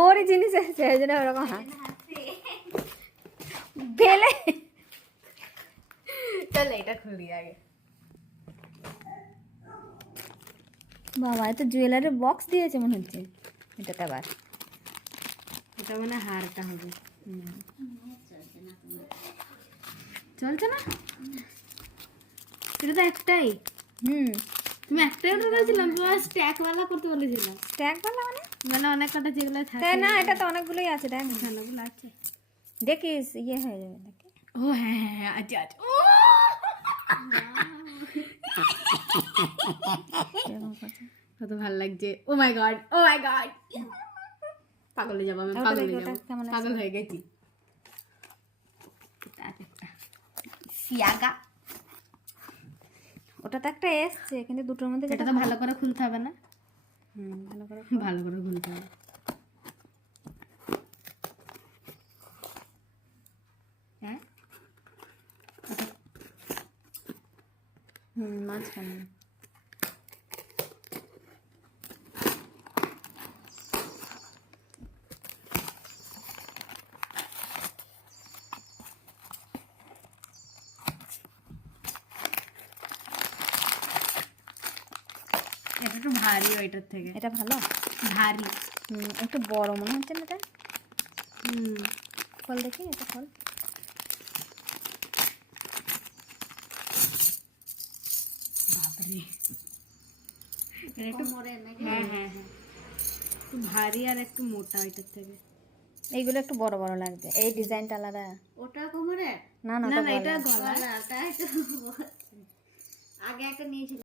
ওর জিনিস আছে এই জন্য ওরকম ফেলে। চল এটা খুলি আগে। বাবা এত জুয়েলারির বক্স দিয়েছে মনে হচ্ছে এটাতে আবার। এটা মানে হারটা হবে। চলছে না, এটা তো একটাই। তুমি একটাই অর্ডার করেছিলাম, তোমার স্ট্যাক ওয়ালা করতে বলেছিলাম। স্ট্যাক বালা মানে মানে অনেক কটা যেগুলো থাকে। তাই না, এটা তো অনেকগুলোই আছে দেখ। অনেকগুলো আছে, দেখিস ইয়ে হয়ে যাবে নাকি। ও হ্যাঁ হ্যাঁ হ্যাঁ আচ্ছা আচ্ছা। কত ভালো লাগছে, ও মাই গড ও মাই গড। পাগল হয়ে যাবো আমি, পাগল হয়ে যাবো, পাগল হয়ে গেছি। সিয়াগা, ওটা তো একটা এসছে কিন্তু দুটোর মধ্যে এটা তো ভালো করে খুলতে হবে না? ভালো করে ভালো করে খুলতে হবে। হ্যাঁ মাঝখানে এটা একটু ভারী ওইটার থেকে। এটা ভালো ভারী, একটু বড় মনে হচ্ছে না এটা। হুম ফল দেখি এটা ফল। বাপরে, এটা একটু হ্যাঁ হ্যাঁ হ্যাঁ একটু ভারী আর একটু মোটা ওইটার থেকে। এইগুলো একটু বড় বড় লাগছে, এই ডিজাইনটা আলাদা। ওটা কোমরে না না না ওটা না, এটা গলা। গলা। আগে একটা নিয়েছিল।